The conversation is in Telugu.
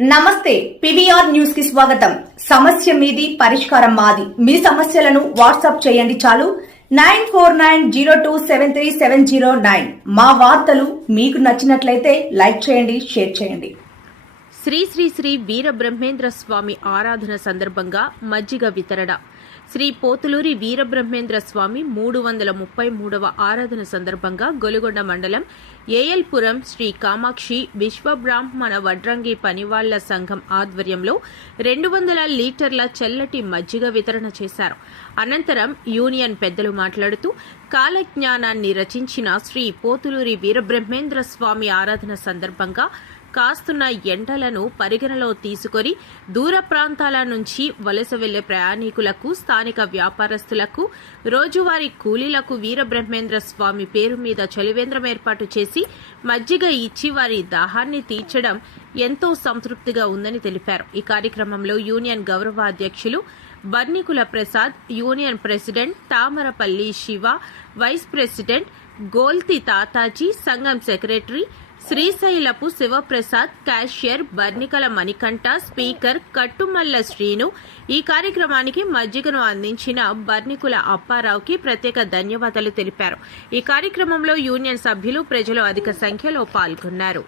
నమస్తే పీవీఆర్ న్యూస్ కి స్వాగతం. సమస్య మీది పరిష్కారం మాది. మీ సమస్యలను వాట్సాప్ చేయండి చాలు. 9490273709. మా వార్తలు మీకు నచ్చినట్లయితే లైక్ చేయండి, షేర్ చేయండి. శ్రీ శ్రీ శ్రీ వీరబ్రహ్మేంద్ర స్వామి ఆరాధన సందర్భంగా మజ్జిగ వితరణ. శ్రీ పోతులూరి వీరబ్రహ్మేంద్ర స్వామి 333వ ఆరాధన సందర్భంగా గొలుగొండ మండలం ఏఎల్పురం శ్రీ కామాక్షి విశ్వబ్రాహ్మణ వడ్రంగి పనివాళ్ల సంఘం ఆధ్వర్యంలో 200 లీటర్ల చల్లటి మజ్జిగ వితరణ చేశారు. అనంతరం యూనియన్ పెద్దలు మాట్లాడుతూ కాలజ్ఞానాన్ని రచించిన శ్రీ పోతులూరి వీరబ్రహ్మేంద్ర స్వామి ఆరాధన సందర్భంగా కాస్తున్న ఎండలను పరిగణలో తీసుకొని దూర ప్రాంతాల నుంచి వలస వెళ్లే ప్రయాణికులకు, స్థానిక వ్యాపారస్తులకు, రోజువారీ కూలీలకు వీరబ్రహ్మేంద్ర స్వామి పేరు మీద చలివేంద్రం ఏర్పాటు చేసి మజ్జిగ ఇచ్చి వారి దాహాన్ని తీర్చడం ఎంతో సంతృప్తిగా ఉందని తెలిపారు. ఈ కార్యక్రమంలో యూనియన్ గౌరవ అధ్యక్షులు Barnikula Prasad, union president Tamarapalli Shiva, vice president Golthi Tataji, సంఘం secretary Srisailapu Sivaprasad, cashier Barnikala Manikanta, speaker Kattumalla Srinu. ఈ కార్యక్రమానికి మజ్జిగను అందించిన బర్నికుల అప్పారావుకి ప్రత్యేక ధన్యవాదాలు తెలిపారు. ఈ కార్యక్రమంలో యూనియన్ సభ్యులు, ప్రజలు అధిక సంఖ్యలో పాల్గొన్నారు.